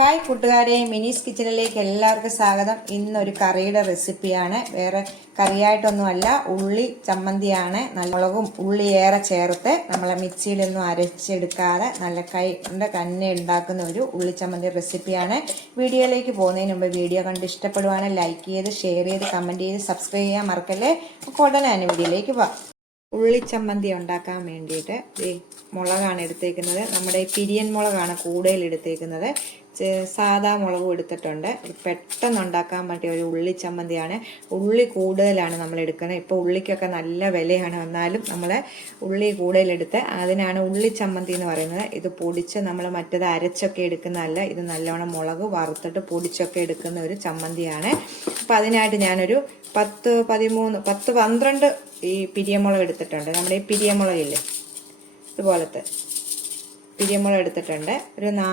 Hi കൂട്ടുകാരെ മിനീസ് കിച്ചണിലേക്ക് എല്ലാവർക്കും സ്വാഗതം. ഇന്നൊരു കറിയുടെ റെസിപ്പിയാണ്. വേറെ കറിയായിട്ടൊന്നുമല്ല ഉള്ളി ചമ്മന്തിയാണ്. നല്ല മുളകും ഉള്ളി ഏറെ ചേർത്ത് നമ്മളെ മിക്സിയിലൊന്നും അരച്ചെടുക്കാതെ നല്ല കൈ കൊണ്ട് തന്നെ ഉണ്ടാക്കുന്ന ഒരു ഉള്ളി ചമ്മന്തി റെസിപ്പിയാണ്. വീഡിയോയിലേക്ക് പോകുന്നതിന് മുമ്പ് വീഡിയോ കണ്ട് ഇഷ്ടപ്പെടുവാണെങ്കിൽ ലൈക്ക് ചെയ്ത് ഷെയർ ചെയ്ത് കമന്റ് ചെയ്ത് സബ്സ്ക്രൈബ് ചെയ്യാൻ മറക്കല്ലേ? അപ്പോൾ ഉടനെ തന്നെ വീഡിയോയിലേക്ക് പോവാം. ഉള്ളിച്ചമ്മന്തി ഉണ്ടാക്കാൻ വേണ്ടിയിട്ട് മുളകാണ് എടുത്തേക്കുന്നത്. നമ്മുടെ പിരിയൻ മുളകാണ് കൂടുതൽ എടുത്തേക്കുന്നത്. സാദാ മുളകും എടുത്തിട്ടുണ്ട്. പെട്ടെന്ന് ഉണ്ടാക്കാൻ പറ്റിയ ഒരു ഉള്ളി ചമ്മന്തിയാണ്. ഉള്ളി കൂടുതലാണ് നമ്മൾ എടുക്കുന്നത്. ഇപ്പോൾ ഉള്ളിക്കൊക്കെ നല്ല വിലയാണ്. വന്നാലും നമ്മൾ ഉള്ളി കൂടുതലെടുത്ത് അതിനാണ് ഉള്ളി ചമ്മന്തി എന്ന് പറയുന്നത്. ഇത് പൊടിച്ച് നമ്മൾ മറ്റേത് അരച്ചൊക്കെ എടുക്കുന്നതല്ല. ഇത് നല്ലോണം മുളക് വറുത്തിട്ട് പൊടിച്ചൊക്കെ എടുക്കുന്ന ഒരു ചമ്മന്തിയാണ്. അപ്പം അതിനായിട്ട് ഞാനൊരു പത്ത് പതിമൂന്ന് പത്ത് പന്ത്രണ്ട് ഈ പിരിയമുളക് എടുത്തിട്ടുണ്ട്. നമ്മുടെ ഈ പിരിയമുളകില്ലേ? ഇതുപോലത്തെ. പിരിയമുളക് എടുത്തിട്ടുണ്ട് ഒരു നാ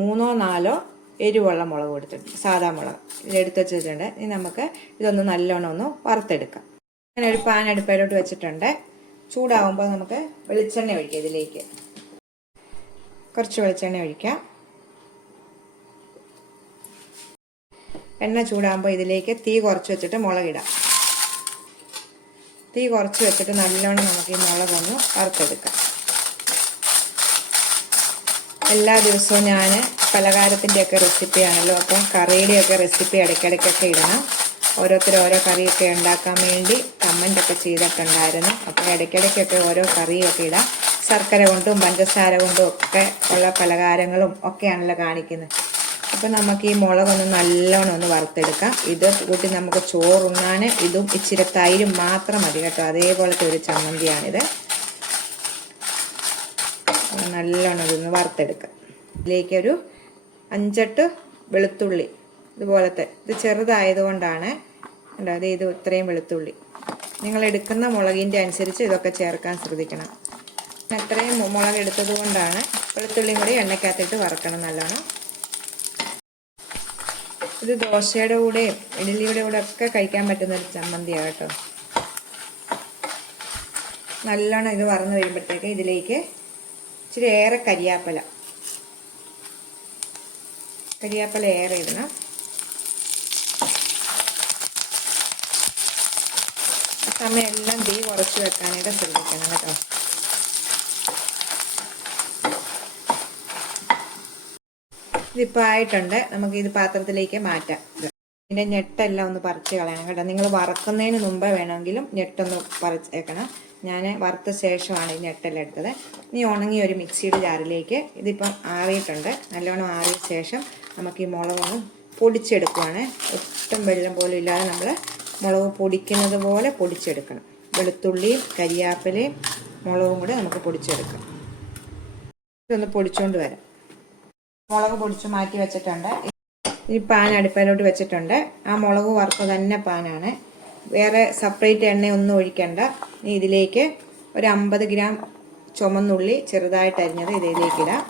മൂന്നോ നാലോ എരിവുള്ള മുളക് എടുത്തിട്ടുണ്ട് സാധാ മുളക്. ഇതെടുത്ത് വെച്ചിട്ടുണ്ട്. ഇനി നമുക്ക് ഇതൊന്ന് നല്ലോണം ഒന്ന് വറുത്തെടുക്കാം. അങ്ങനെ ഒരു പാൻ അടുപ്പിലോട്ട് വെച്ചിട്ടുണ്ട്. ചൂടാവുമ്പോൾ നമുക്ക് വെളിച്ചെണ്ണ ഒഴിക്കാം ഇതിലേക്ക്. കുറച്ച് വെളിച്ചെണ്ണ ഒഴിക്കാം. എണ്ണ ചൂടാകുമ്പോൾ ഇതിലേക്ക് തീ കുറച്ച് വെച്ചിട്ട് മുളകിടാം തീ കുറച്ച് വെച്ചിട്ട് നല്ലോണം നമുക്ക് ഈ മുളകൊന്ന് വറുത്തെടുക്കാം. എല്ലാ ദിവസവും ഞാൻ പലഹാരത്തിന്റെയൊക്കെ റെസിപ്പിയാണല്ലോ. അപ്പം കറിയുടെയൊക്കെ റെസിപ്പി ഇടയ്ക്കിടയ്ക്കൊക്കെ ഇടണം. ഓരോരുത്തർ ഓരോ കറിയൊക്കെ ഉണ്ടാക്കാൻ വേണ്ടി കമന്റൊക്കെ ചെയ്തിട്ടുണ്ടായിരുന്നു അപ്പോൾ ഇടയ്ക്കിടയ്ക്കൊക്കെ ഓരോ കറിയൊക്കെ ഇടാം. ശർക്കര കൊണ്ടും പഞ്ചസാര കൊണ്ടും ഒക്കെ ഉള്ള പലഹാരങ്ങളും ഒക്കെയാണല്ലോ കാണിക്കുന്നത്. അപ്പം നമുക്ക് ഈ മുളകൊന്ന് നല്ലോണം ഒന്ന് വറുത്തെടുക്കാം. ഇത് കൂട്ടി നമുക്ക് ചോറുണ്ണാൻ ഇതും ഇച്ചിരി തൈരും മാത്രം മതി കേട്ടോ. അതേപോലത്തെ ഒരു ചമ്മന്തിയാണിത്. നല്ലോണം ഇതൊന്ന് വറുത്തെടുക്കാം. ഇതിലേക്ക് ഒരു അഞ്ചെട്ട് വെളുത്തുള്ളി ഇതുപോലത്തെ ഇത് ചെറുതായതുകൊണ്ടാണ് കണ്ടോ അത് ഇത് ഇത്രയും വെളുത്തുള്ളി. നിങ്ങൾ എടുക്കുന്ന മുളകിന്റെ അനുസരിച്ച് ഇതൊക്കെ ചേർക്കാൻ ശ്രദ്ധിക്കണം. ഇത്രയും മുളക് എടുത്തത് കൊണ്ടാണ് വെളുത്തുള്ളിയും കൂടി എണ്ണയ്ക്കകത്തിട്ട് വറക്കണം നല്ലോണം. ഇത് ദോശയുടെ കൂടെയും ഇഡലിയുടെ കൂടെ ഒക്കെ കഴിക്കാൻ പറ്റുന്ന ഒരു ചമ്മന്തിയാണ് കേട്ടോ. നല്ലോണം ഇത് വറന്ന് വരുമ്പോഴത്തേക്ക് ഇതിലേക്ക് ഇച്ചിരി ഏറെ കരിയാപ്പല. കരിയാപ്പല ഏറെ ഇടണം. ആ സമയം എല്ലാം തീ കുറച്ച് വെക്കാനായിട്ട് ശ്രദ്ധിക്കണം കേട്ടോ. ഇതിപ്പോൾ ആയിട്ടുണ്ട്. നമുക്ക് ഇത് പാത്രത്തിലേക്ക് മാറ്റാം. ഇതിന്റെ ഞെട്ടെല്ലാം ഒന്ന് പറിച്ച് കളയണം കേട്ടോ. നിങ്ങൾ വറക്കുന്നതിന് മുമ്പേ വേണമെങ്കിലും ഞെട്ടൊന്ന് പറിച്ചേക്കണം. ഞാൻ വറുത്ത ശേഷമാണ് ഈ എട്ടെല്ലെടുത്തത് ഇനി ഉണങ്ങി ഒരു മിക്സിയുടെ ജാറിലേക്ക് ഇതിപ്പം ആറിയിട്ടുണ്ട്. നല്ലോണം ആറിയ ശേഷം നമുക്ക് ഈ മുളകൊന്ന് പൊടിച്ചെടുക്കുവാണ്. ഒട്ടും വെള്ളം പോലും ഇല്ലാതെ നമ്മൾ മുളക് പൊടിക്കുന്നത് പോലെ പൊടിച്ചെടുക്കണം. വെളുത്തുള്ളിയും കരിയാപ്പിലയും മുളകും കൂടെ നമുക്ക് പൊടിച്ചെടുക്കാം. ഇതൊന്ന് പൊടിച്ചുകൊണ്ട് വരാം. മുളക് പൊടിച്ച് മാറ്റി വെച്ചിട്ടുണ്ട്. ഈ പാൻ അടുപ്പിലോട്ട് വെച്ചിട്ടുണ്ട്. ആ മുളക് വറുത്ത തന്നെ പാനാണ്. വേറെ സെപ്പറേറ്റ് എണ്ണ ഒന്നും ഒഴിക്കണ്ട. ഇനി ഇതിലേക്ക് ഒരു അമ്പത് ഗ്രാം ചുമന്നുള്ളി ചെറുതായിട്ട് അരിഞ്ഞത് ഇതിലേക്ക് ഇടാം.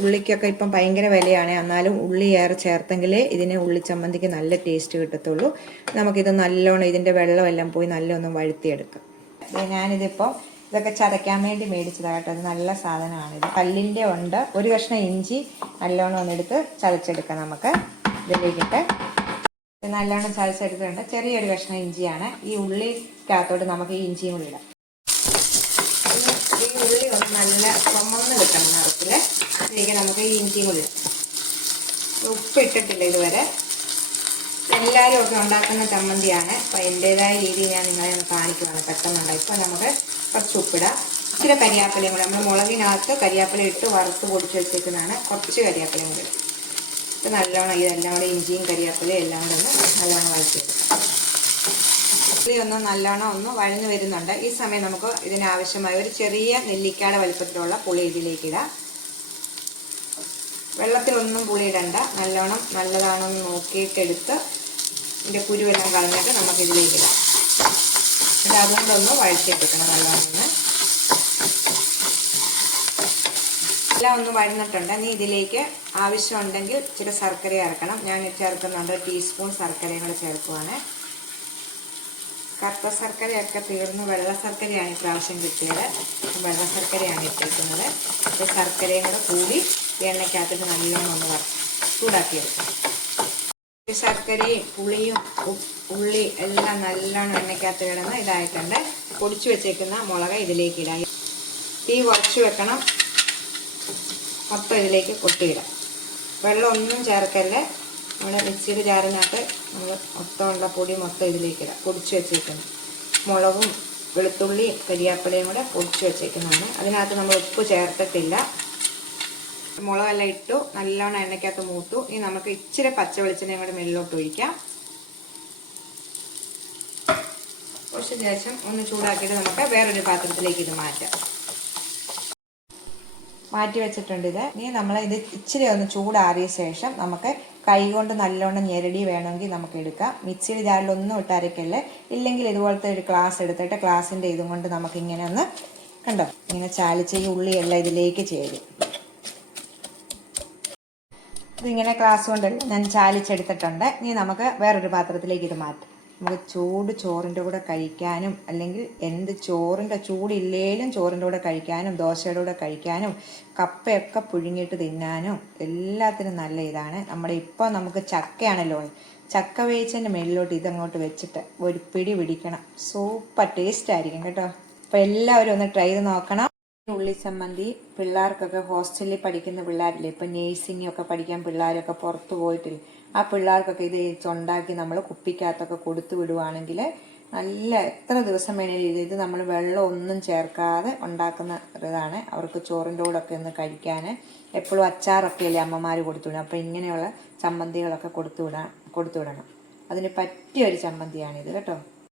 ഉള്ളിക്കൊക്കെ ഇപ്പം ഭയങ്കര വിലയാണ്. എന്നാലും ഉള്ളി ഏറെ ചേർത്തെങ്കിലേ ഇതിന് ഉള്ളി ചമ്മന്തിക്ക് നല്ല ടേസ്റ്റ് കിട്ടത്തുള്ളൂ. നമുക്കിത് നല്ലോണം ഇതിന്റെ വെള്ളമെല്ലാം പോയി നല്ലൊന്നും വഴുത്തിയെടുക്കാം ഞാനിതിപ്പോൾ ഇതൊക്കെ ചതയ്ക്കാൻ വേണ്ടി മേടിച്ചതായിട്ട് അത് നല്ല സാധനമാണ്. ഇത് കല്ലിന്റെ ഉണ്ട്. ഒരു കഷ്ണം ഇഞ്ചി നല്ലോണം ഒന്നെടുത്ത് ചതച്ചെടുക്കാം നമുക്ക്. ഇതിലേക്കിട്ട് ഇത് നല്ലോണം ചതച്ചെടുത്തിട്ടുണ്ട്. ചെറിയൊരു കഷ്ണം ഇഞ്ചിയാണ്. ഈ ഉള്ളിക്കകത്തോട്ട് നമുക്ക് ഈ ഇഞ്ചിയും കൂടി ഇടാം. ഈ ഉള്ളി ഒന്ന് നല്ല ചുമന്ന് കിട്ടണം നിറത്തിൽ ഇതിലേക്ക് നമുക്ക് ഈ ഇഞ്ചിയും കൂടി ഇടാം. ഉപ്പ് ഇട്ടിട്ടില്ല ഇതുവരെ. എല്ലാവരും ഒക്കെ ഉണ്ടാക്കുന്ന ചമ്മന്തിയാണ്. അപ്പോൾ എന്റെതായ രീതിയിൽ ഞാൻ നിങ്ങളെ ഒന്ന് കാണിക്കുവാണ്. പെട്ടെന്നുണ്ടായി ഇപ്പോൾ നമുക്ക് കുറച്ച് ഉപ്പിടാം. ഇച്ചിരി കരിയാപ്പിലയും കൂടെ. നമ്മൾ മുളകിനകത്ത് കരിയാപ്പില ഇട്ട് വറുത്ത് പൊടിച്ച് വെച്ചേക്കുന്നതാണ്. കുറച്ച് കരിയാപ്പിലയും കൂടെ ഇത് നല്ലോണം ഇതെല്ലാം കൂടെ ഇഞ്ചിയും കരിയാപ്പിലയും എല്ലാം കൂടെ ഒന്ന് നല്ലോണം വഴറ്റിയെടുക്കാം ഒന്ന് നല്ലോണം ഒന്ന് വഴഞ്ഞു വരുന്നുണ്ട്. ഈ സമയം നമുക്ക് ഇതിനാവശ്യമായ ഒരു ചെറിയ നെല്ലിക്കയുടെ വലുപ്പത്തിലുള്ള പുളി ഇതിലേക്ക് ഇടാം. വെള്ളത്തിലൊന്നും പുളി ഇടണ്ട. നല്ലോണം നല്ലതാണെന്ന് നോക്കിയിട്ടെടുത്ത് ഇതിന്റെ കുരുവെല്ലാം കളഞ്ഞിട്ട് നമുക്ക് ഇതിലേക്ക് ഇടാം. എന്നിട്ട് അതുകൊണ്ടൊന്ന് വഴറ്റിയെടുക്കണം നല്ലോണം എല്ലാം ഒന്ന് വഴന്നിട്ടുണ്ട്. ഇനി ഇതിലേക്ക് ആവശ്യമുണ്ടെങ്കിൽ ഇച്ചിരി ശർക്കര ചേർക്കണം ഞാൻ ചേർക്കുന്നുണ്ട് ടീസ്പൂൺ ശർക്കരയും കൂടെ ചേർക്കുവാണ്. കറുത്ത ശർക്കരയൊക്കെ തീർന്ന് വെള്ള ശർക്കരയാണ് ഇപ്രാവശ്യം കിട്ടിയത്. വെള്ള ശർക്കരയാണ് ഇട്ടേക്കുന്നത്. അപ്പോൾ ശർക്കരയും കൂടെ കൂടി എണ്ണയ്ക്കകത്തിട്ട് നല്ലോണം ഒന്ന് ചൂടാക്കിയെടുക്കും. ശർക്കരയും പുളിയും ഉള്ളി എല്ലാം നല്ലോണം എണ്ണയ്ക്കകത്ത് കിടന്ന് ഇതായിട്ടുണ്ട്. പൊടിച്ചു വെച്ചേക്കുന്ന മുളക് ഇതിലേക്ക് ഇടാം. തീ കുറച്ച് വെക്കണം. മൊത്തം ഇതിലേക്ക് കൊട്ടിയിടാം. വെള്ളം ഒന്നും ചേർക്കല്ലേ മിക്സിയിൽ മിക്സിയുടെ ജാറിനകത്ത് നമ്മൾ മൊത്തമുള്ള പൊടി മൊത്തം ഇതിലേക്ക് ഇടാം. പൊടിച്ചു വെച്ചേക്കുന്നു. മുളകും വെളുത്തുള്ളിയും കരിയാപ്പിലയും കൂടെ പൊടിച്ചു വെച്ചേക്കുന്നതാണ്. അതിനകത്ത് നമ്മൾ ഉപ്പ് ചേർത്തിട്ടില്ല. മുളകെല്ലാം ഇട്ടു. നല്ലോണം എണ്ണയ്ക്കകത്ത് മൂത്തു. ഇനി നമുക്ക് ഇച്ചിരി പച്ച വെളിച്ചെണ്ണയും കൂടെ മെല്ലിലോട്ട് ഒഴിക്കാം. കുറച്ച് ശേഷം ഒന്ന് ചൂടാക്കിയിട്ട് നമുക്ക് വേറൊരു പാത്രത്തിലേക്ക് ഇത് മാറ്റാം. മാറ്റി വെച്ചിട്ടുണ്ട് ഇത്. ഇനി നമ്മൾ ഇത് ഇച്ചിരി ഒന്ന് ചൂടാറിയ ശേഷം നമുക്ക് കൈ കൊണ്ട് നല്ലോണം ഞെരടി വേണമെങ്കിൽ നമുക്ക് എടുക്കാം. മിക്സിയിൽ ജാറിലൊന്നും ഒന്നും അരക്കല്ലേ ഇല്ലെങ്കിൽ ഇതുപോലത്തെ ഒരു ഗ്ലാസ് എടുത്തിട്ട് ഗ്ലാസിന്റെ ഇതും കൊണ്ട് നമുക്ക് ഇങ്ങനെ ഒന്ന് കണ്ടോ? ഇങ്ങനെ ചാലിച്ച് ഈ ഉള്ളിയെല്ലാം ഇതിലേക്ക് ചേരും. ഇതിങ്ങനെ ഗ്ലാസ് കൊണ്ടല്ല ഞാൻ ചാലിച്ചെടുത്തിട്ടുണ്ട്. ഇനി നമുക്ക് വേറൊരു പാത്രത്തിലേക്ക് ഇത് മാറ്റാം. നമുക്ക് ചൂട് ചോറിന്റെ കൂടെ കഴിക്കാനും അല്ലെങ്കിൽ എന്ത് ചോറിന്റെ ചൂടില്ലേലും ചോറിന്റെ കൂടെ കഴിക്കാനും ദോശയുടെ കൂടെ കഴിക്കാനും കപ്പയൊക്കെ പുഴുങ്ങിയിട്ട് തിന്നാനും എല്ലാത്തിനും നല്ല ഇതാണ്. നമ്മുടെ ഇപ്പോൾ നമുക്ക് ചക്കയാണല്ലോ. ചക്ക വേവിച്ചതിന്റെ മേലിലോട്ട് ഇതങ്ങോട്ട് വെച്ചിട്ട് ഒരു പിടി പിടിക്കണം. സൂപ്പർ ടേസ്റ്റ് ആയിരിക്കും കേട്ടോ. അപ്പോൾ എല്ലാവരും ഒന്ന് ട്രൈ ചെയ്ത് നോക്കണം. ഉള്ളി സംബന്ധി പിള്ളേർക്കൊക്കെ ഹോസ്റ്റലിൽ പഠിക്കുന്ന പിള്ളേരില്ലേ? ഇപ്പം നേഴ്സിംഗ് ഒക്കെ പഠിക്കാൻ പിള്ളേരൊക്കെ പുറത്തു പോയിട്ടില്ലേ? ആ പിള്ളേർക്കൊക്കെ ഇത് ഉണ്ടാക്കി നമ്മൾ കുപ്പിക്കകത്തൊക്കെ കൊടുത്തു വിടുവാണെങ്കിൽ നല്ല എത്ര ദിവസം വേണേലും ഇത് നമ്മൾ വെള്ളം ഒന്നും ചേർക്കാതെ ഉണ്ടാക്കുന്ന ഇതാണ് അവർക്ക് ചോറിന്റെ കൂടെ ഒക്കെ ഒന്ന് കഴിക്കാൻ എപ്പോഴും അച്ചാറൊക്കെ അല്ലേ അമ്മമാർ കൊടുത്തു വിടും അപ്പോൾ ഇങ്ങനെയുള്ള ചമ്മന്തികളൊക്കെ കൊടുത്തു വിടാൻ കൊടുത്തു വിടണം. അതിന് പറ്റിയ ഒരു ചമ്മന്തിയാണിത് കേട്ടോ.